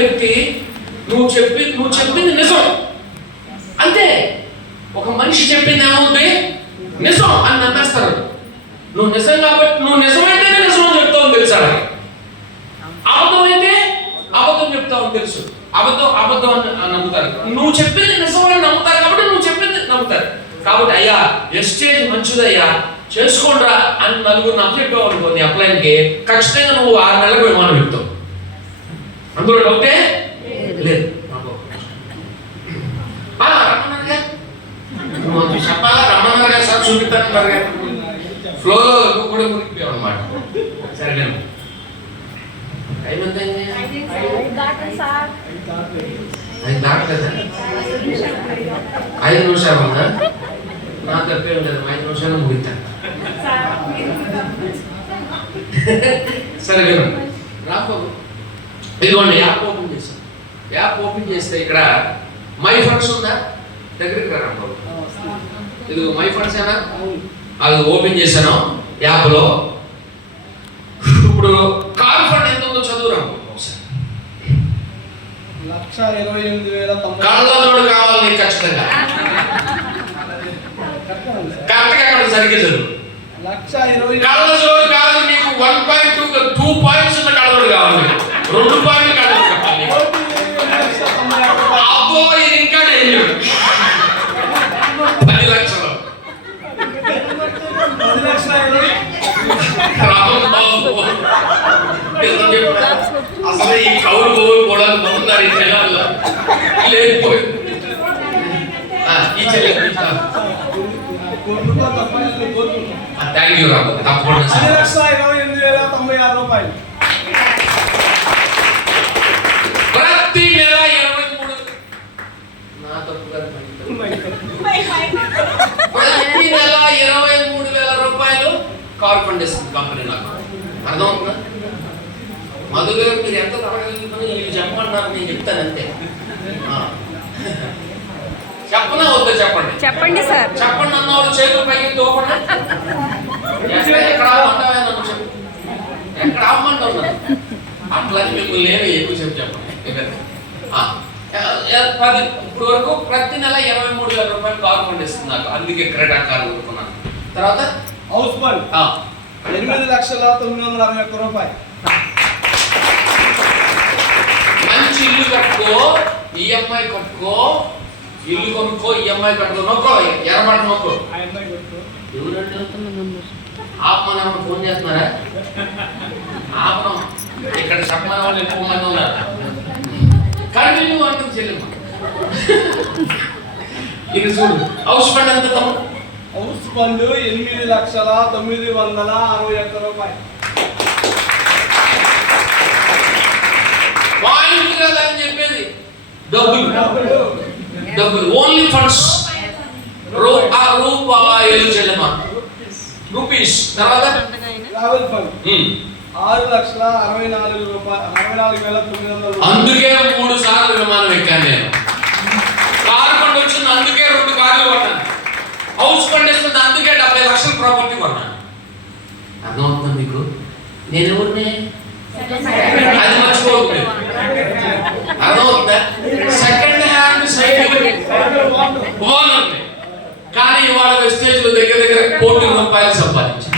వ్యక్తి నువ్వు చెప్పింది నిజం అంతే. ఒక మనిషి చెప్పింది ఏమవుతుంది? నిజం అని నమ్మేస్తారు. నువ్వు నిజం కాబట్టి నువ్వు నిజమైతేనే నిజం అని చెప్తావు తెలుసా? అబద్ధం అయితే అబద్ధం చెప్తావు తెలుసు. అబద్ధం అని నమ్ముతారు. నువ్వు చెప్పింది నిజం అని నమ్ముతారు కాబట్టి నువ్వు చెప్పింది నమ్ముతారు. కాబట్టి అయ్యా ఎస్టేజ్ మంచిదయ్యా చేసుకోండిరా అని నలుగురు నాకు చెప్పావు అనుకో, నీ అప్లైన్కి ఖచ్చితంగా నువ్వు 6 నెలలకు విమానం చెప్తావు. అందులో డౌటే లేదు. నువ్వు చెప్పాలా రమ్మన్నారుగా సార్ చూపిస్తాను ఫ్లోలో నువ్వు కూడా మునిగిపోయావు అనమాట. సరేనా? టైం ఎంత అయింది? 5 దాటలేదా? 5 నిమిషాలు ఉందా? నా తప్పేం లేదు, 5 నిమిషాలు ముగిస్తాను. సరే వినండి. రాబాబు ఇదిగోండి యాప్ ఓపెన్ చేశాను. యాప్ ఓపెన్ చేస్తే ఇక్కడ మై ఫండ్స్ ఉందా? దగ్గరికి రాబాబు. ఇదిగో మై ఫండ్స్ ఏనా? అది ఓపెన్ చేశాను యాప్లో. ఇప్పుడు కార్ ఫండ్ ఎంత ఉందో చదువురాము. కళ్ళజోడు కావాలి నీకు ఖచ్చితంగా. కరెక్ట్గా అక్కడ సరిగ్గా చదువు. కళ్ళజోడు కాదు నీకు 1.2 పాయింట్స్ ఉన్న కళ్ళజోడు కావాలి. 2 పాయింట్లు కళ్ళజోడు కావాలి. అబ్బో ఇది ఇంకా డేంజర్. 10 లక్షలు అసలు ఈ కౌలు కూడా బాగున్నారు. ఈ జనాల్లో లేకపోయి ఈ చెల్లె థ్యాంక్ యూ రాబు. తప్పకుండా 10,28,96 ప్రతి నెల 23 నా తప్పు కాదు. ప్రతి నెల 23,000 రూపాయలు కార్ ఫండ్ ఇస్తుంది కంపెనీ నాకు. అర్థమవుతుందా? మధు గారు మీరు ఎంత తరగలుగుతారో వీళ్ళు చెప్పమన్నారు, నేను చెప్తాను అంతే. చెప్పనా వద్దా? చెప్పండి సార్. చెప్పండి అన్నవాళ్ళు చేతులు పైకి తోపండి. ఎక్కడ ఆపమంటావే నన్ను చెప్పు. ఎక్కడ ఆపమంటావు నన్ను? అట్లా మిమ్మల్ని ఏమి ఎక్కువ చెప్పండి. ఇప్పుడు వరకు ప్రతి నెల 23,000 రూపాయలు కార్ ఫండ్ ఇస్తుంది నాకు. అందుకే క్రెడిట్ కార్డు కొనుక్కున్నాను. తర్వాత హౌస్ ఫండ్ 8,961 రూపాయలు. మంచి ఇల్లు కట్టుకో, ఈఎంఐ కట్టుకో, ఇల్లు కొనుక్కో, ఈఎంఐ కట్టుకో. నొక్కో ఎర్రబట్ట నొక్కో. ఆపమని ఫోన్ చేస్తున్నారా? ఆపనం. ఇక్కడ చెప్పమని వాళ్ళు ఎక్కువ మంది ఉన్నారు. కంటిన్యూ అంటుంది చెల్లెమ్మ. ఇక చూడు హౌస్ ఫండ్ ఎంత తమ్ముడు? హౌస్ ఫండ్ 8,961 రూపాయలు. పాయింట్ కదా అని చెప్పేది. డబ్బులు ఓన్లీ ఫండ్స్. రూపాయలు చెల్లెమ్మ, రూపీస్. తర్వాత ట్రావెల్ ఫండ్ 6,64,900. అందుకే 3 సార్లు విమానం ఎక్కాను నేను. కారు ఫండ్ వచ్చింది అందుకే 2 కార్లు కొన్నాను. హౌస్ ఫండ్ ఇస్తుంది అందుకే 70 లక్షల ప్రాపర్టీ కొన్నాను. అర్థమవుతుంది మీకు? నేను ఎవరిని అది మర్చిపోతుంది. అర్థమవుతుందా? సెకండ్ హ్యాండ్ సైకిల్ బాగుంది కానీ ఇవాళ వెస్టేజ్ లో దగ్గర ₹1 కోటి సంపాదించాను.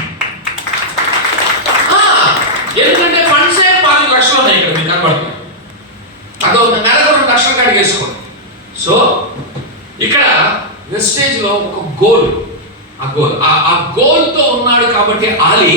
ఎందుకంటే ఫండ్స్ 5 లక్షలు ఉన్నాయి ఇక్కడ మీకు కనబడుతుంది. అదొక నెలకు 2 లక్షల కాడికి వేసుకోండి. సో ఇక్కడ వెస్టేజ్ లో ఒక గోల్, ఆ గోల్తో ఉన్నాడు కాబట్టి ఆలి